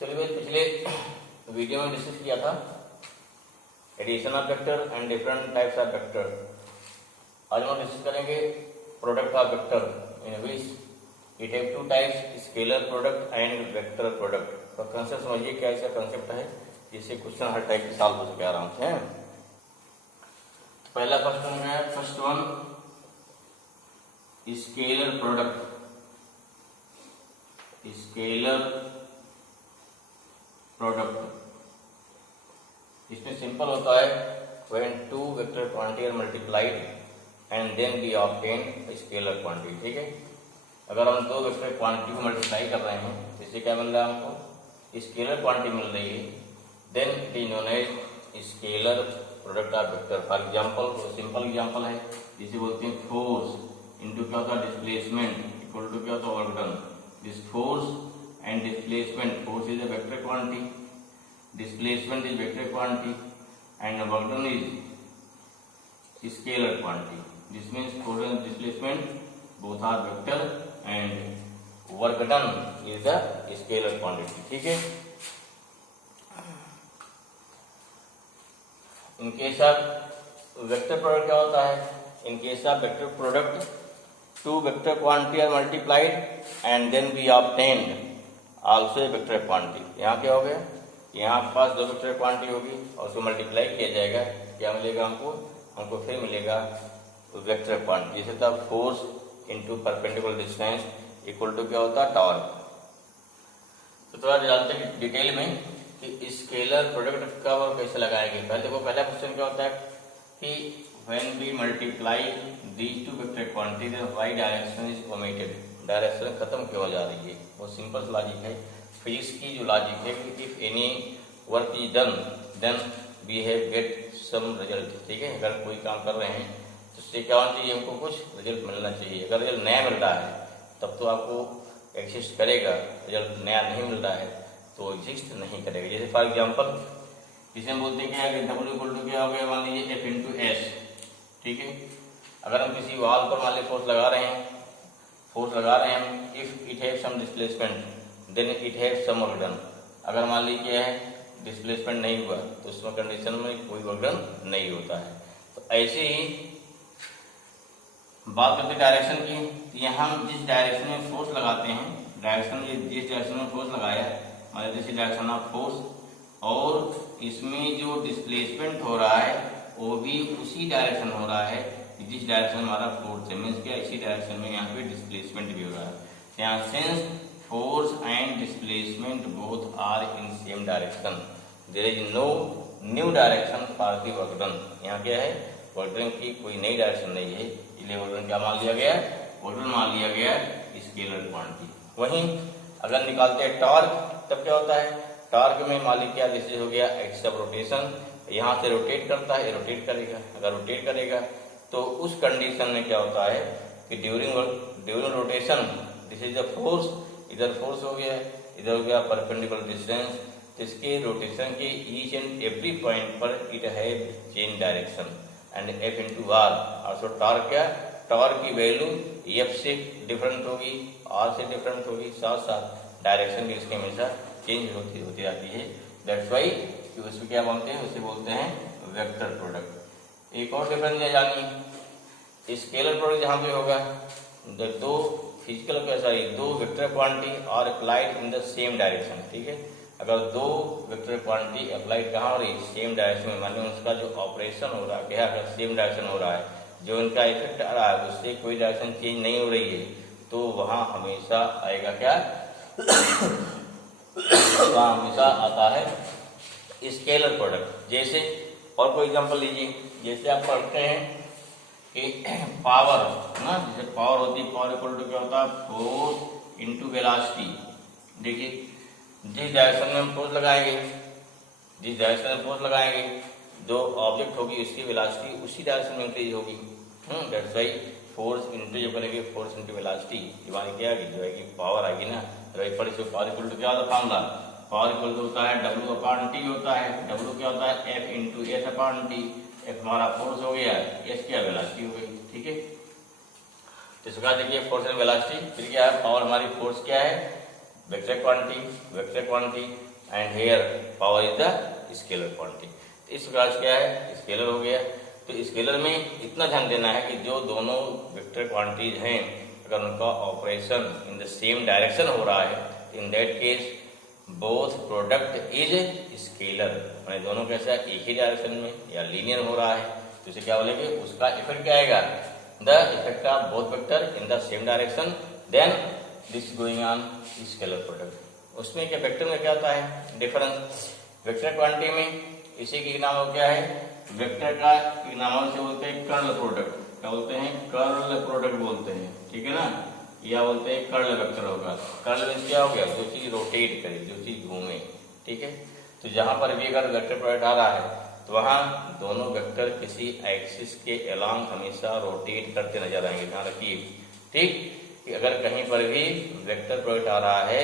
चलिए भाई, पिछले वीडियो में डिस्कस किया था addition of vector and different types of vector. आज हम डिस्कस करेंगे product of vector in which it have two types, scalar product and vector product. तो कंसेप्ट समझिए क्या इसका कंसेप्ट है, जिससे क्वेश्चन हर टाइप के सॉल्व हो सके आराम से। तो पहला क्वेश्चन है, first one scalar product. Scalar product इसमें सिंपल होता है, when two vector quantity are multiplied and then we obtain a scalar quantity। ठीक है, अगर हम दो वेक्टर क्वांटिटी को मल्टीप्लाई कर रहे हैं तो इससे क्या मिल रहा है, हमको स्केलर क्वांटिटी मिल रही है, then it is known as scalar product of vector. For example, simple example है, जिसे बोलते हैं फोर्स इनटू क्या होता है डिस्प्लेसमेंट इक्वल टू क्या होता है work done. This force and displacement, force is a vector quantity, displacement is vector quantity and work done is scalar quantity. This means force and displacement both are vector and work done is the scalar quantity। ठीक है, in case of vector product क्या होता है, in case of vector product two vector quantity are multiplied and then we obtained also vector quantity. यहाँ क्या हो गया, यहाँ आपके पास दो वेक्टर क्वांटिटी होगी और उसको मल्टीप्लाई किया जाएगा, क्या मिलेगा हमको फिर मिलेगा वेक्टर क्वांटिटी। जैसे तब force into perpendicular distance equal to क्या होता है टॉर्क। तो थोड़ा जानते हैं डिटेल में कि स्केलर प्रोडक्ट कब और कैसे लगाएंगे। पहले देखो, पहला क्वेश्चन क्या होता है कि when we multiply these two vector quantity then why direction is omitted. Direction खत्म क्यों हो जा रही है, वो सिंपल लॉजिक है। फिजिक्स की जो लॉजिक है कि if any work is done then we have get some result. ठीक है, अगर कोई काम कर रहे हैं तो उससे क्या होना चाहिए, हमको कुछ रिजल्ट मिलना चाहिए। अगर रिजल्ट नया मिल रहा है तब तो आपको एग्जिस्ट करेगा, रिजल्ट नया नहीं मिल रहा है तो एग्जिस्ट नहीं करेगा। जैसे फॉर एग्जाम्पल इसे हम बोलते हैं क्या, डब्ल्यू इक्वल टू क्या हो गया, मान लीजिए एफ इंटू एस। ठीक है, अगर हम किसी वॉल पर मान लीजिए फोर्स लगा रहे हैं if it have some displacement then it have some work done. अगर मान लीजिए है डिस्प्लेसमेंट नहीं हुआ तो उसमें कंडीशन में कोई वर्क डन नहीं होता है। तो ऐसे ही बात करते डायरेक्शन की, तो यहाँ हम जिस डायरेक्शन में फोर्स लगाते हैं, डायरेक्शन जिस डायरेक्शन में फोर्स लगाया मान लीजिए डायरेक्शन ऑफ फोर्स, और इसमें जो डिस्प्लेसमेंट हो रहा है वो भी उसी डायरेक्शन हो रहा है जिस डायरेक्शन में हमारा फोर्स है। मीन्स क्या, इसी डायरेक्शन में यहाँ पे डिस्प्लेसमेंट भी हो रहा है। यहाँ since force and displacement both are in same direction there is no new direction for the work done. यहाँ क्या है, वर्क डन की कोई नई डायरेक्शन नहीं है, इसलिए वर्क डन क्या मान लिया गया, वर्क डन मान लिया गया स्केलर क्वांटिटी। वहीं अगर निकालते हैं टॉर्क तब क्या होता है, टॉर्क में मान लीजिए क्या, जैसे हो गया एक्सिस ऑफ रोटेशन, यहाँ से रोटेट करता है, रोटेट करेगा। अगर रोटेट करेगा तो उस कंडीशन में क्या होता है कि during rotation this is the force, इधर फोर्स हो गया, इधर हो गया परपेंडिकुलर डिस्टेंस, इसके रोटेशन के ईच एंड एवरी पॉइंट पर it have change direction and F into R. Also torque क्या, टॉर्क की वैल्यू एफ से डिफरेंट होगी, आर से डिफरेंट होगी, साथ साथ डायरेक्शन भी इसके हमेशा चेंज होती जाती है। दैट्स वाई उसको क्या बोलते हैं, उसे बोलते हैं वेक्टर प्रोडक्ट। एक और डिफरेंस है जानिए, स्केलर प्रोडक्ट जहाँ पे होगा दो फिजिकल दो vector quantity are applied in the same direction. ठीक है, अगर दो वेक्टर क्वांटिटी अप्लाइड कहाँ हो रही, सेम डायरेक्शन में, मानिए उसका जो ऑपरेशन हो रहा है क्या, अगर सेम डायरेक्शन हो रहा है, जो इनका इफेक्ट आ रहा है उससे कोई डायरेक्शन चेंज नहीं हो रही है, तो वहाँ हमेशा आएगा क्या वहाँ हमेशा आता है स्केलर प्रोडक्ट। जैसे और कोई एग्जांपल लीजिए, जैसे आप पढ़ते हैं कि पावर ना, जैसे पावर होती है, पावर इक्वल टू क्या होता है, फोर्स इनटू वेलोसिटी। देखिए जिस डायरेक्शन में हम फोर्स लगाएंगे जो ऑब्जेक्ट होगी उसकी वेलोसिटी उसी डायरेक्शन में इंक्रीज होगी। दैट्स व्हाई फोर्स इनटू जो करेंगे फोर्स इनटू वेलोसिटी, ये मान क्या है जो है कि पावर आएगी ना। तो पावर इक्वल टू क्या होता है फॉर्मूला, पावर इक्वल टू होता है W अपॉन T होता है। W क्या होता है, F into S upon T। F हमारा फोर्स हो गया, S क्या वेलोसिटी हो गई। ठीक है, तो इसका देखिए फोर्स एंड वेलोसिटी, फिर क्या है पावर, हमारी फोर्स क्या है vector quantity and here power is the scalar quantity. तो इस प्रकार से क्या है, स्केलर हो गया। तो स्केलर में इतना ध्यान देना है कि जो दोनों वेक्टर क्वांटिटीज हैं अगर उनका operation in the same direction हो रहा है, in that case both product is scalar, मैंने दोनों कैसा एक ही डायरेक्शन में या लीनियर हो रहा है, तो इसे क्या बोलेंगे, उसका इफेक्ट क्या आएगा, the effect of both vector in the same direction then this going on scalar product. उसमें क्या वेक्टर में क्या होता है डिफरेंस, वेक्टर क्वांटिटी में इसी के नाम क्या है, वेक्टर का नाम से बोलते हैं कर्ल प्रोडक्ट, क्या बोलते हैं, कर्ल प्रोडक्ट बोलते हैं, ठीक है ना, या बोलते हैं कर्ल वेक्टर होगा। कर्ल मीन्स क्या हो गया, जो चीज रोटेट करे, जो चीज घूमे, ठीक है। तो जहां पर भी अगर वेक्टर प्रोडक्ट आ रहा है तो वहां दोनों वेक्टर किसी एक्सिस के अलोंग हमेशा रोटेट करते नजर आएंगे, ध्यान रखिए, ठीक। अगर कहीं पर भी वेक्टर प्रोडक्ट आ रहा है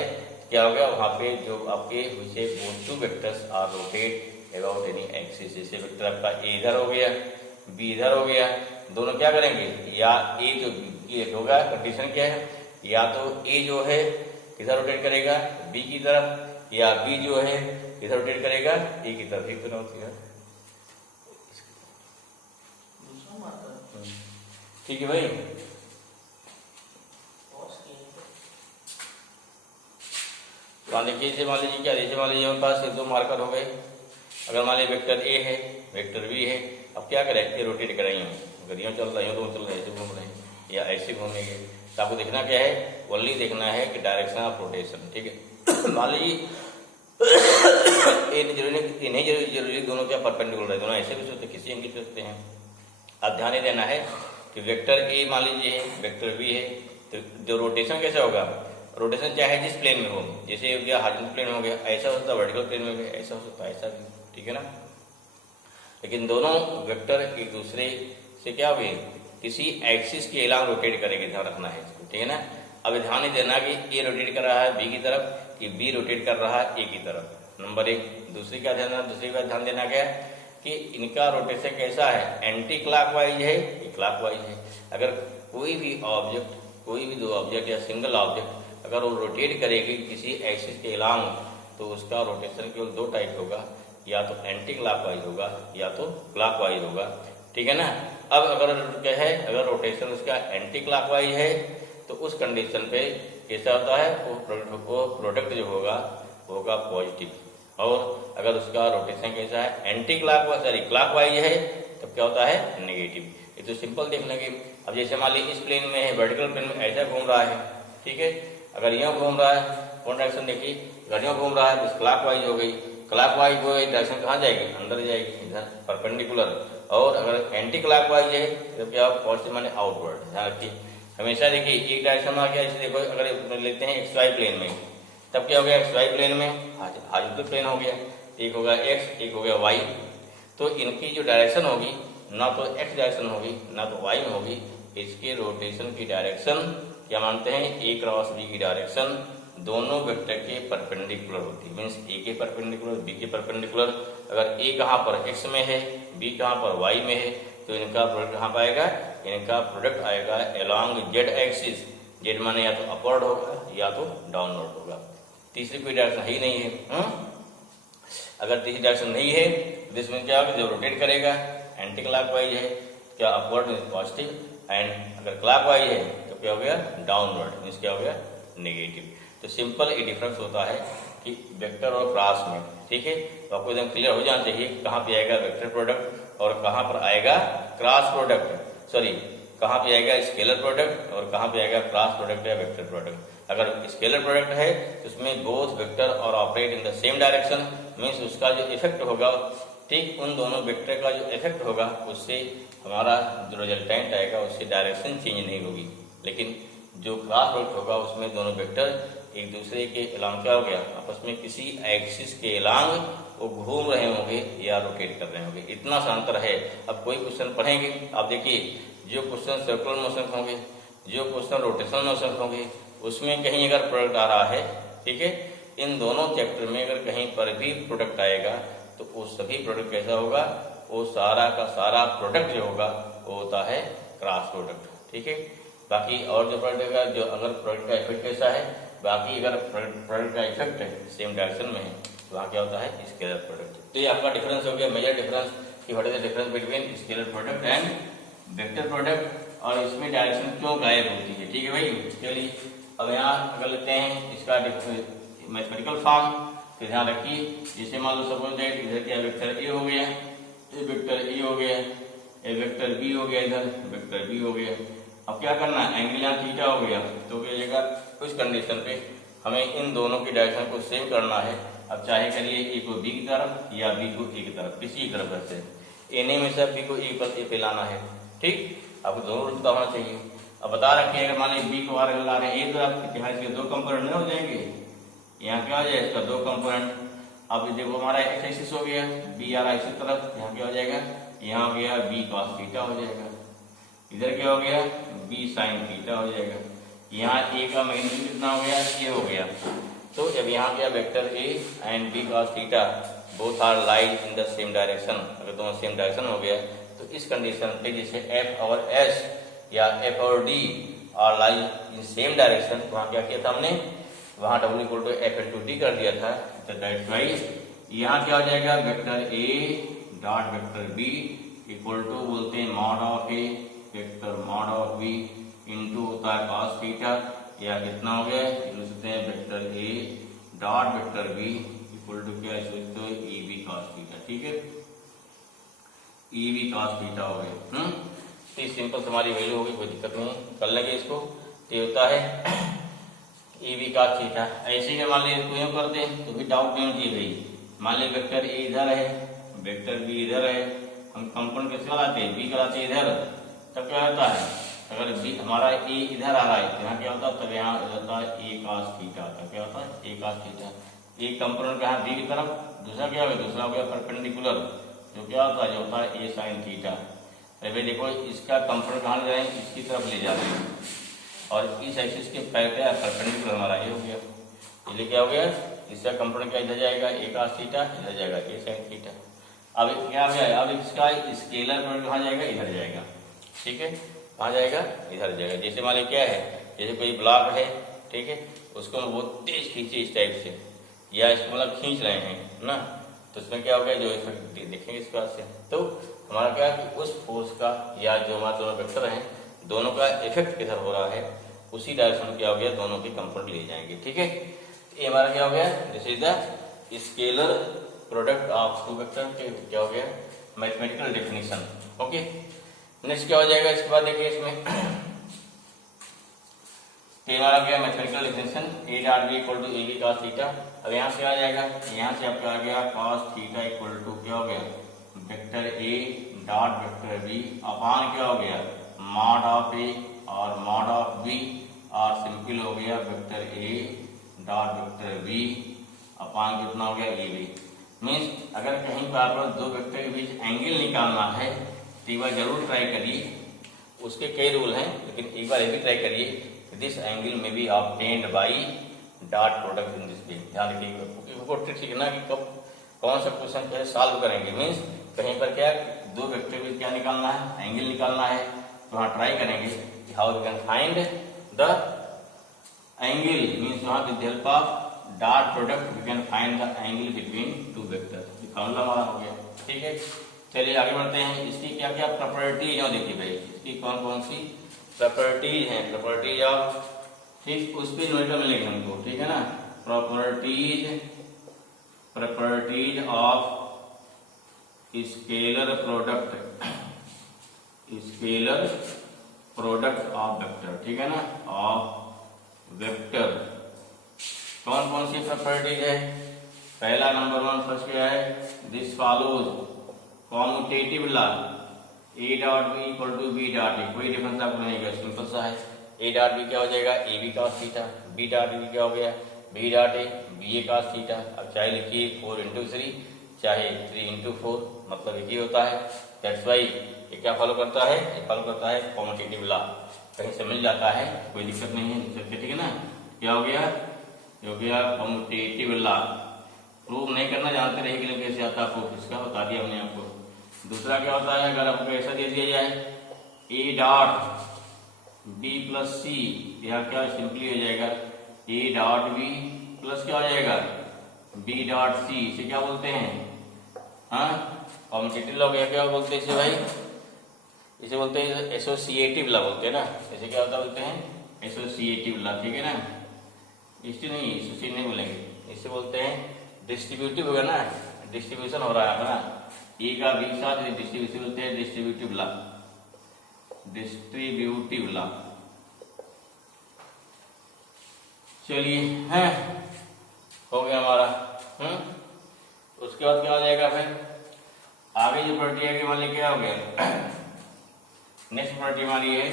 क्या हो गया, वहां पे जो आपके विषय both two vectors are rotate about any axis. जैसे वेक्टर आपका ए इधर हो गया, बी इधर हो गया, दोनों क्या करेंगे, या ए जो होगा, कंडीशन क्या है, या तो ए जो है किधर रोटेट करेगा, बी की तरफ, या बी जो है किधर रोटेट करेगा, ए की तरफ। एक तो होती है, ठीक है भाई। मान लीजिए मान लीजिए क्या, जैसे मान लीजिए हमारे पास दो मार्कर हो गए, अगर मान लीजिए वेक्टर ए है, वेक्टर बी है, अब क्या करें, ये रोटेट कराई हूँ, अगर यूँ चल रही हो तो चल रहे ऐसे घूम रहे हैं या ऐसे घूमेंगे, तो आपको देखना क्या है, ओनली देखना है कि डायरेक्शन ऑफ रोटेशन, ठीक है। मान लीजिए नहीं जरूरी दोनों क्या परपेंडिकुलर है, दोनों ऐसे भी सोचते, किसी एंगल से सोचते हैं। अब ध्यान देना है कि वेक्टर ए मान लीजिए है, वेक्टर बी है, तो जो रोटेशन कैसे होगा, रोटेशन चाहे जिस प्लेन में हो, जैसे हो गया हॉरिजॉन्टल प्लेन हो गया, ऐसा हो सकता है, वर्टिकल प्लेन में भी ऐसा हो सकता है, ऐसा भी, ठीक है ना। लेकिन दोनों वेक्टर एक दूसरे से क्या हुए, किसी एक्सिस के अलावा रोटेट करेंगे, ध्यान रखना है इसको, ठीक है ना। अब ध्यान देना कि ए रोटेट कर रहा है बी की तरफ, कि बी रोटेट कर रहा है ए की तरफ, नंबर एक। दूसरी का ध्यान देना क्या कि इनका रोटेशन कैसा है, एंटी क्लॉकवाइज है कि क्लॉकवाइज है। अगर कोई भी ऑब्जेक्ट, कोई भी दो ऑब्जेक्ट या सिंगल ऑब्जेक्ट अगर वो रोटेट करेगी किसी एक्सिस के अलावा, तो उसका रोटेशन केवल दो टाइप होगा, या तो एंटी क्लॉकवाइज होगा या तो क्लॉकवाइज होगा, ठीक है ना। अब अगर क्या है, अगर रोटेशन उसका एंटी क्लॉकवाइज है तो उस कंडीशन पे कैसा होता है, वो प्रोडक्ट जो होगा पॉजिटिव, और अगर उसका रोटेशन कैसा है, एंटी क्लॉकवाइज है, तब क्या होता है, नेगेटिव। ये तो सिंपल देखने की। अब जैसे मान लीजिए इस प्लेन में है, वर्टिकल प्लेन में ऐसा घूम रहा है, ठीक है, अगर यहाँ घूम रहा है, कौन डायरेक्शन देखिए, अगर यहाँ घूम रहा है तो क्लॉकवाइज हो गई, क्लॉकवाइज वो डायरेक्शन कहाँ जाएगी, अंदर जाएगी, इधर परपेंडिकुलर। और अगर एंटी क्लॉकवाइज है तो क्या, पॉजिटिव माने आउटवर्ड, ध्यान रखिए हमेशा। देखिए एक डायरेक्शन में आ गया, जैसे देखो अगर लेते हैं एक्स वाई प्लेन में, तब क्या हो गया, एक्स वाई प्लेन में हॉरिजॉन्टल प्लेन हो गया, एक होगा एक्स, एक हो गया वाई, तो इनकी जो डायरेक्शन होगी ना तो एक्स डायरेक्शन होगी ना तो वाई में होगी, इसके रोटेशन की डायरेक्शन क्या मानते हैं, ए क्रॉस बी की डायरेक्शन दोनों वेक्टर के परपेंडिकुलर होती है, मीन्स ए के परपेंडिकुलर बी के परपेंडिकुलर। अगर ए कहाँ पर एक्स में है, बी कहाँ पर वाई में है, तो इनका प्रोडक्ट कहाँ पर आएगा, इनका प्रोडक्ट आएगा अलोंग जेड एक्सिस, जेड माने या तो अपवर्ड होगा या तो डाउनवर्ड होगा, तीसरी कोई डायरेक्शन ही नहीं है। अगर तीसरी डायरेक्शन नहीं है तो इसमें क्या होगा, जो रोटेट करेगा एंटी क्लॉकवाइज है, क्या अपवर्ड मीन्स पॉजिटिव, एंड अगर क्लॉकवाइज है तो क्या हो गया, डाउनवर्ड मीन्स क्या हो गया, नेगेटिव। तो सिंपल ये डिफरेंस होता है कि वेक्टर और क्रॉस में, ठीक है। तो आपको एकदम क्लियर हो जाना चाहिए कहाँ पे आएगा वेक्टर प्रोडक्ट और कहाँ पर आएगा क्रॉस प्रोडक्ट, सॉरी कहाँ पे आएगा स्केलर प्रोडक्ट और कहाँ पे आएगा क्रॉस प्रोडक्ट या वेक्टर प्रोडक्ट। अगर स्केलर प्रोडक्ट है तो उसमें बोथ वेक्टर और operate in the same direction, means उसका जो इफेक्ट होगा, ठीक उन दोनों वेक्टर का जो इफेक्ट होगा उससे हमारा जो रिजल्टेंट आएगा उससे डायरेक्शन चेंज नहीं होगी। लेकिन जो क्रॉस प्रोडक्ट होगा उसमें दोनों वेक्टर एक दूसरे के अलांग क्या हो गया, आपस में किसी एक्सिस के अलांग वो घूम रहे होंगे या रोटेट कर रहे होंगे, इतना सा अंतर है। अब कोई क्वेश्चन पढ़ेंगे आप देखिए, जो क्वेश्चन सर्कुलर मोशन होंगे, जो क्वेश्चन रोटेशनल मोशन होंगे, उसमें कहीं अगर प्रोडक्ट आ रहा है, ठीक है, इन दोनों चैप्टर में अगर कहीं पर भी प्रोडक्ट आएगा तो वो सभी प्रोडक्ट कैसा होगा, वो सारा का सारा प्रोडक्ट जो होगा वो होता है क्रॉस प्रोडक्ट, ठीक है। बाकी और जो प्रोडक्ट का जो अगर प्रोडक्ट का इफेक्ट कैसा है, बाकी अगर प्रोडक्ट का इफेक्ट सेम डायरेक्शन में है तो वहाँ क्या होता है स्केलर प्रोडक्ट। तो ये आपका डिफरेंस हो गया, मेजर डिफरेंस कि what is the difference between scalar product and vector product, और इसमें डायरेक्शन क्यों गायब होती है। ठीक है भाई। चलिए अब यहाँ अगर लेते हैं इसका मैथमेटिकल फॉर्म, तो ध्यान रखिए जैसे मान लो सपोज दैट इधर क्या वेक्टर ए हो गया, ये वेक्टर ए हो गया, ये वेक्टर बी हो गया, इधर वेक्टर बी हो गया। अब क्या करना है, एंगल यहाँ थीटा हो गया, तो क्या जाएगा कुछ कंडीशन पे हमें इन दोनों की डायरेक्शन को सेम करना है। अब चाहे करिए ए को बी की तरफ या बी को ए की तरफ, किसी की तरफ से ए ने हमेशा बी को ए पे लाना है। ठीक, आपको दोनों रुचता होना चाहिए। अब बता रखे अगर मान लीजिए बी को आर ला रहे हैं ए तरफ, यहाँ इसके दो कंपोनेंट नहीं हो जाएंगे, यहाँ क्या हो जाएगा इसका दो कंपोनेंट। अब देखो हमारा एक्स एक्सिस हो गया, बी आ रहा है इसी तरफ, यहाँ क्या हो जाएगा, यहाँ हो गया बी कॉस थीटा हो जाएगा, इधर क्या हो गया बी साइन थीटा हो जाएगा। यहाँ ए का मैग्नीट्यूड कितना हो गया, ए हो गया। तो जब यहाँ क्या vector A and B cos theta both are lies in the same direction, अगर दोनों सेम डायरेक्शन हो गया तो इस कंडीशन पे जैसे एफ और एस या एफ और D are lies in same direction, तो वहाँ क्या किया था हमने, वहाँ W equal to F into D कर दिया था। तो दैट्स वाई यहाँ क्या हो जाएगा vector A dot vector B equal to बोलते हैं mod of A vector mod of B into होता है कॉस थीटा, या कितना हो गया लिख सकते हैं vector A dot vector B equal to क्या सोचते हो ई बी कॉस थीटा। ठीक है, ई बी कॉस थीटा हो गया। तो सिंपल हमारी वैल्यू होगी, कोई दिक्कत नहीं, कर लेंगे इसको। तो होता है ई बी कॉस थीटा। ऐसे ही मान लीजिए इसको यूँ करते हैं तो भी डाउट नहीं होती भाई। मान लीजिए वेक्टर ए इधर है, वेक्टर बी इधर है, हम कंपाउंड कैसे कराते हैं, बी कराते हैं इधर, तब क्या होता है अगर बी हमारा ए इधर आ रहा है तो यहाँ क्या होता है, तब यहाँ होता है ए कॉस थीटा, तब क्या होता है ए कॉस थीटा। एक कंपोनेंट का बी की तरफ, दूसरा क्या हो गया, दूसरा हो गया परपेंडिकुलर, जो क्या होता है जो होता है ए साइन थीटा। अभी देखो इसका कंपोनेंट कहाँ ले जाए, इसकी तरफ ले जा रहे हैं, और इस एक्सिस के पैर क्या परपेंडिकुलर हमारा ये हो गया, इसलिए क्या हो गया इसका कंपोनेंट क्या इधर जाएगा ए कॉस थीटा, इधर जाएगा ए साइन थीटा। अब क्या हो गया, अब इसका स्केलर प्रोडक्ट कहाँ जाएगा, इधर जाएगा। ठीक है, कहाँ जाएगा, इधर जाएगा। जैसे मान लीजिए क्या है, जैसे कोई ब्लॉक है, ठीक है, उसको हम बहुत तेज खींचे इस टाइप से, या इसको मतलब खींच रहे हैं ना, तो इसमें क्या हो गया जो इफेक्ट देखेंगे इस बात से, तो हमारा क्या है कि उस फोर्स का या जो हमारे दोनों वेक्टर हैं दोनों का इफेक्ट किधर हो रहा है उसी डायरेक्शन में क्या हो गया दोनों के कंपोनेंट ले जाएंगे। ठीक है, ये हमारा क्या हो गया, this is the scalar product of two vector के क्या हो गया मैथमेटिकल डेफिनेशन। ओके, नेक्स्ट क्या हो जाएगा इसके बाद देखिए इसमें हमारा क्या mathematical definition A dot B equal to A B cos theta. अब यहाँ से आ जाएगा, यहाँ से आपका आ गया कॉस थीटा इक्वल टू क्या हो गया vector A dot vector B upon क्या हो गया मॉड ऑफ ए और मॉड ऑफ बी, और सिंपल हो गया vector A dot vector B upon कितना हो गया ए बी। मीन्स अगर कहीं पर आपको दो वेक्टर के बीच एंगल निकालना है तो एक बार जरूर ट्राई करिए, उसके कई रूल हैं लेकिन एक बार ये भी ट्राई करिए, दिस एंगल में B obtained by dot product in this way. ध्यान रखिएगा ट्रिक सीखना कि कब कौन सा क्वेश्चन जो है सॉल्व करेंगे। मीन्स कहीं पर क्या दो वेक्टर के बीच क्या निकालना है, एंगल निकालना है, तो वहाँ ट्राई करेंगे how we can find the angle. Means वहाँ with help of dot product we can find the angle between two vector. Formula हमारा हो गया। ठीक है, चलिए आगे बढ़ते हैं। इसकी क्या क्या प्रॉपर्टीज है देखिए भाई, इसकी कौन कौन सी प्रॉपर्टीज हैं, प्रॉपर्टीज ऑफ, ठीक उस पर नोट मिलेंगे हमको, ठीक है ना, properties of scalar product of vector, ठीक है ना, ऑफ वेक्टर। कौन कौन सी प्रॉपर्टीज है, पहला नंबर वन फर्स्ट क्या है, this follows commutative law A dot B equal to B dot A, कोई डिफरेंस आपको नहीं होगा, सिंपल सा है। ए डॉट बी क्या हो जाएगा A B cos theta, B dot B क्या हो गया B dot A B A cos theta. अब चाहे लिखिए 4 इंटू 3 चाहे 3 इंटू 4, मतलब एक ही होता है। दैट्स वाई ये क्या फॉलो करता है, ये फॉलो करता है कॉम्यूटेटिव लॉ, कहीं से मिल जाता है कोई दिक्कत नहीं है, ठीक है ना। क्या हो गया, ये हो गया कॉम्यूटेटिव लॉ। प्रूव नहीं करना जानते रहे कि कैसे आता है प्रूफ, इसका बता दिया हमने आपको। दूसरा क्या होता है, अगर आपको ऐसा दे दिया जाए ए डॉट बी प्लस सी, यहाँ क्या सिंपली हो जाएगा ए डॉट बी प्लस क्या हो जाएगा बी डॉट सी, इसे क्या बोलते हैं, हाँ कॉम्यूटेटिव लॉ क्या बोलते हैं इसे भाई, इसे बोलते हैं एसोसिएटिव लॉ बोलते हैं ना, इसे क्या होता बोलते हैं एसोसिएटिव लॉ, ठीक है ना, इससे नहीं एसोसिएट नहीं बोलेंगे, इसे बोलते हैं डिस्ट्रीब्यूटिव होगा ना, डिस्ट्रीब्यूशन हो रहा है ना, ए का बी साथ डिस्ट्रीब्यूशन बोलते हैं डिस्ट्रीब्यूटिव लॉ, डिस्ट्रीब्यूटिव लॉ। चलिए हैं हो गया हमारा, उसके बाद क्या हो जाएगा फिर आगे जो प्रॉपर्टी है कि मान लीजिए क्या हो गया नेक्स्ट प्रॉपर्टी हमारी है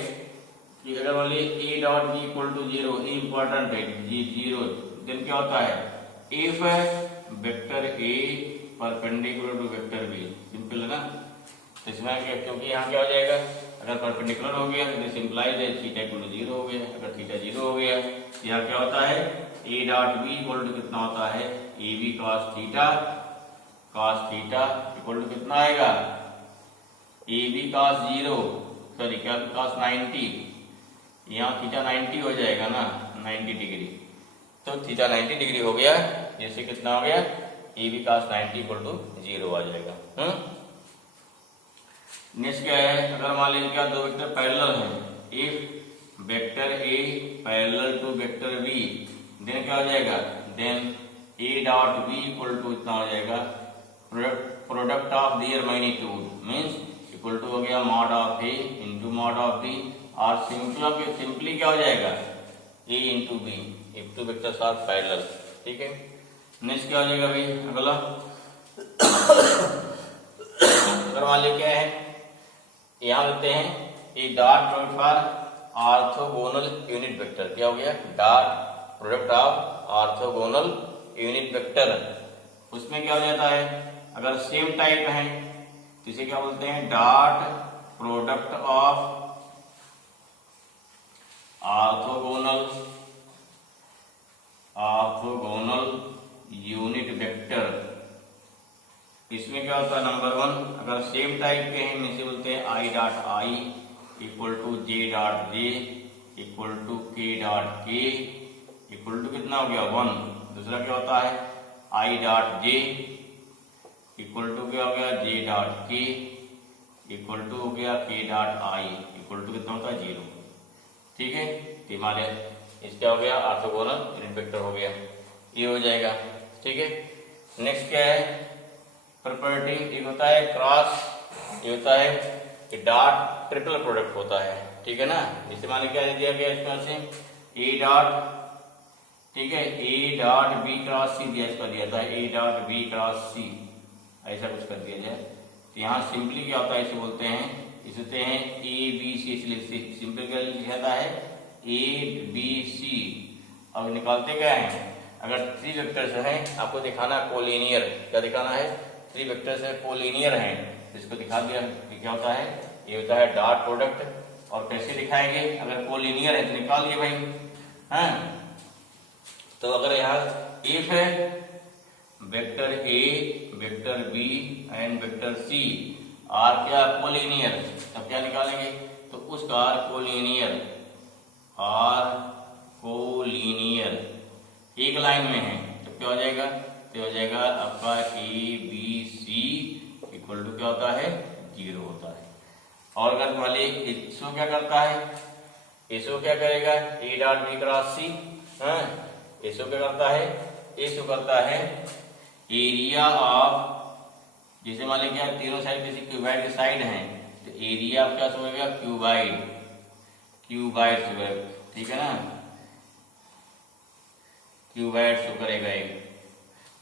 कि अगर मान लीजिए A dot B equal to zero, ये इंपॉर्टेंट है जीरो, देन क्या होता है if vector A perpendicular to vector B, simple है ना, तो इसमें क्योंकि यहाँ क्या हो जाएगा अगर परपेंडिकुलर हो गया तो सिंपलाइज है थीटा इक्वल टू जीरो हो गया, अगर थीटा जीरो हो गया यहाँ क्या होता है A dot B equal to कितना होता है A B cos theta equal to कितना आएगा A B cos zero, sorry क्या कॉस 90, यहाँ थीटा 90 हो जाएगा ना 90 डिग्री, तो थीटा 90 डिग्री हो गया, जैसे कितना हो गया A B cos 90 equal to zero आ जाएगा। नेक्स्ट क्या है अगर मान लीजिए क्या दो वेक्टर पैरेलल हैं, if vector A parallel to vector B, then क्या हो जाएगा then A dot B equal to इतना हो जाएगा product of their magnitude means equal to हो गया mod of A into mod of B, और सिंपली क्या हो जाएगा A into B if to vectors are parallel, ठीक है। नेक्स्ट क्या हो जाएगा भाई अगला अगर मान लीजिए क्या है यहाँ लेते हैं ए dot product for orthogonal unit vector, क्या हो गया dot product of orthogonal unit vector, उसमें क्या हो जाता है अगर सेम टाइप है तो इसे क्या बोलते हैं dot product of orthogonal unit vector, इसमें क्या होता है नंबर वन अगर सेम टाइप के हैं इसे बोलते हैं I dot I equal to J dot J equal to K dot K equal to कितना हो गया 1, दूसरा क्या होता है I dot J equal to क्या हो गया J dot K equal to हो गया के डॉट आई इक्वल टू कितना होता है 0, ठीक है, तो हमारे इसका हो गया ऑर्थोगोनल यूनिट वेक्टर हो गया, ये हो जाएगा, ठीक है। नेक्स्ट क्या है प्रॉपर्टी, एक होता है क्रॉस, ये होता है कि डॉट ट्रिपल प्रोडक्ट होता है, ठीक है ना, जिसे मान क्या दिया गया इसमें से ए डॉट, ठीक है ए डॉट बी क्रॉस सी दिया था ए डॉट बी क्रॉस सी, ऐसा कुछ कर दिया जाए, तो यहाँ सिंपली क्या होता है इसे बोलते हैं ए बी सी, इसलिए सिंपल क्या लिखा जाता है ए बी सी, अब निकालते क्या है अगर 3 वेक्टर्स हैं आपको दिखाना कोलिनियर, क्या दिखाना है 3 वेक्टर्स है कोलिनियर हैं, इसको दिखा दिया क्या होता है ये होता है डॉट प्रोडक्ट, और कैसे दिखाएंगे अगर कोलिनियर है तो निकाल लिए भाई, हाँ तो अगर यहाँ इफ है vector A vector B and vector C are क्या कोलिनियर, तब क्या निकालेंगे तो उसका आर कोलिनियर एक लाइन में है तो क्या हो जाएगा, तो हो जाएगा आपका A B C equal to क्या होता है 0 होता है। और अगर वाले इसो क्या करता है, इसो क्या करेगा ए डॉट बी क्रॉस सी, हाँ इसो क्या करता है, इसो करता है एरिया ऑफ, जैसे मान लीजिए क्या तीनों साइड किसी क्यूबाइड के साइड हैं तो एरिया क्या समझेगा क्यूबाइड से, ठीक है ना, क्यूबाइड शो करेगा एक,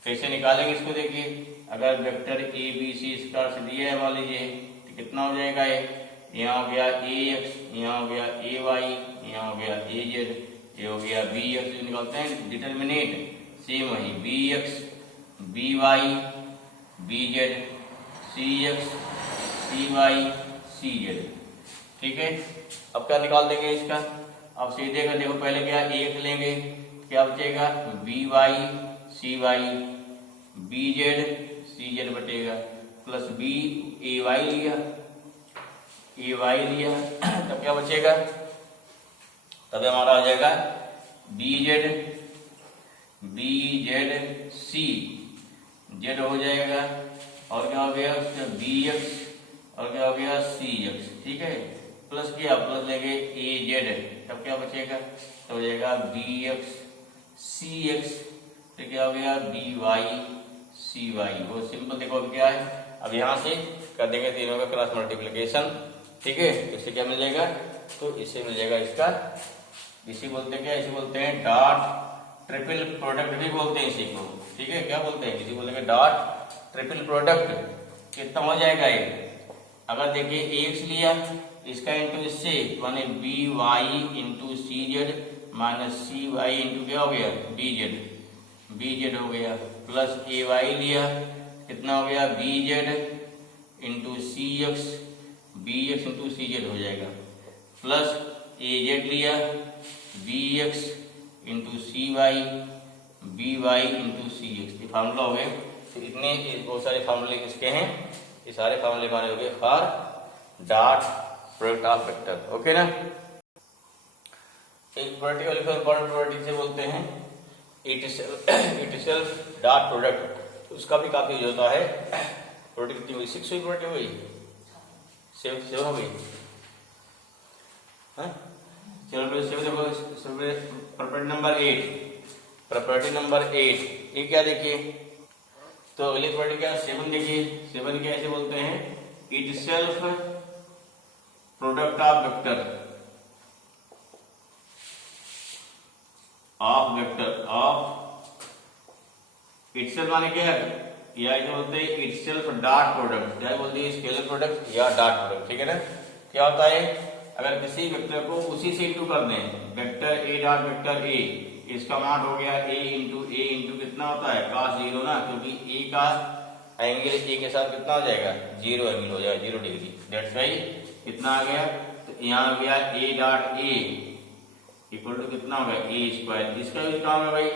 कैसे निकालेंगे इसको देखिए अगर vector A B C star से दिया है मान लीजिए तो कितना हो जाएगा यहाँ हो गया ए एक्स, यहाँ हो गया ए वाई, यहाँ हो गया ए जेड, ये हो गया बी एक्स, निकालते हैं डिटर्मिनेट सेम वही B X B Y B Z C X C Y C Z, ठीक है। अब क्या निकाल देंगे इसका, अब सीधे का देखो पहले क्या ए एक्स लेंगे क्या बचेगा B Y C Y B Z C Z बचेगा प्लस बी ए वाई लिया तब क्या बचेगा, तब हमारा आ जाएगा B Z B Z C Z हो जाएगा, और क्या हो गया बी एक्स, और क्या हो गया सी एक्स, ठीक है। प्लस क्या, प्लस लेंगे ए जेड, तब क्या बचेगा, तो हो जाएगा बी एक्स सी एक्स, तो क्या हो गया बी वाई सी वाई। वो सिंपल देखो अभी क्या है, अब यहाँ से कर देंगे तीनों का क्रॉस मल्टीप्लिकेशन, ठीक है। इससे क्या मिल जाएगा, तो इससे मिल जाएगा इसका, इसी बोलते हैं क्या, इसी बोलते हैं डॉट ट्रिपल प्रोडक्ट भी बोलते हैं इसी को, ठीक है। क्या बोलते हैं, इसी बोलते हैं डॉट ट्रिपल प्रोडक्ट। कितना हो जाएगा ये, अगर देखिए एक्स लिया इसका इंटू इससे, माने बी वाई इंटू सी जेड माइनस सी वाई इंटू क्या हो गया बी जेड हो गया, प्लस ए वाई लिया कितना हो गया बी जेड इंटू सी एक्स, बी एक्स इंटू सी जेड हो जाएगा, प्लस ए जेड लिया बी एक्स इंटू सी वाई, बी वाई इंटू सी एक्स, ये फार्मूला हो गए। तो इतने बहुत सारे फार्मूले किसके हैं, ये सारे फार्मूले हमारे हो गए for dot product of vector, okay ना। एक प्रॉपर्टी इंपॉर्टेंट प्रॉपर्टी से बोलते हैं इट सेल्फ डॉट प्रोडक्ट, उसका भी काफी यूज होता है। प्रॉपर्टी कितनी हुई, 6 हुई, प्रॉपर्टी हुई 7 हो गई, चलो 7 देखो, प्रॉपर्टी नंबर 8, प्रॉपर्टी नंबर 8 ये क्या देखिए, तो अगली प्रॉपर्टी क्या 7 देखिए, 7 क्या ऐसे बोलते हैं it self product of vector, of itself माने क्या है, या जो बोलते हैं इटसेल्फ डॉट प्रोडक्ट, क्या बोलते हैं स्केलर प्रोडक्ट या डॉट प्रोडक्ट, ठीक है ना। क्या होता है, अगर किसी वेक्टर को उसी से इंटू कर दें, vector A dot vector A, इसका मान हो गया ए इंटू कितना होता है cos 0 ना, क्योंकि ए का एंगल ए के साथ कितना हो जाएगा 0 एंगल हो जाएगा 0 डिग्री, दैट्स वाई कितना आ गया, तो यहाँ आ गया A dot A equal to कितना होगा ए स्क्वायर। इसका यूज क्या होगा भाई,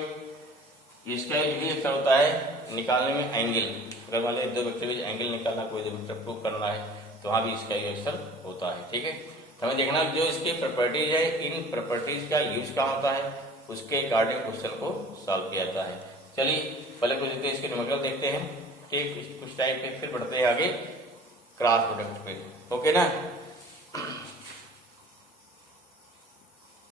इसका यूज भी होता है निकालने में एंगल, अगर मान लीजिए दो वेक्टर बीच एंगल निकालना, कोई दो वेक्टर प्रूव करना है तो वहां भी इसका यूज होता है, ठीक है। तो हमें देखना जो इसकी प्रॉपर्टीज है, इन प्रॉपर्टीज का यूज क्या होता है, उसके अकॉर्डिंग क्वेश्चन को सॉल्व किया जाता है। चलिए पहले कुछ देखते हैं, इसके न्यूमेरिकल देखते हैं, ठीक, कुछ टाइम पे फिर बढ़ते हैं आगे क्रॉस प्रोडक्ट पे, ओके ना।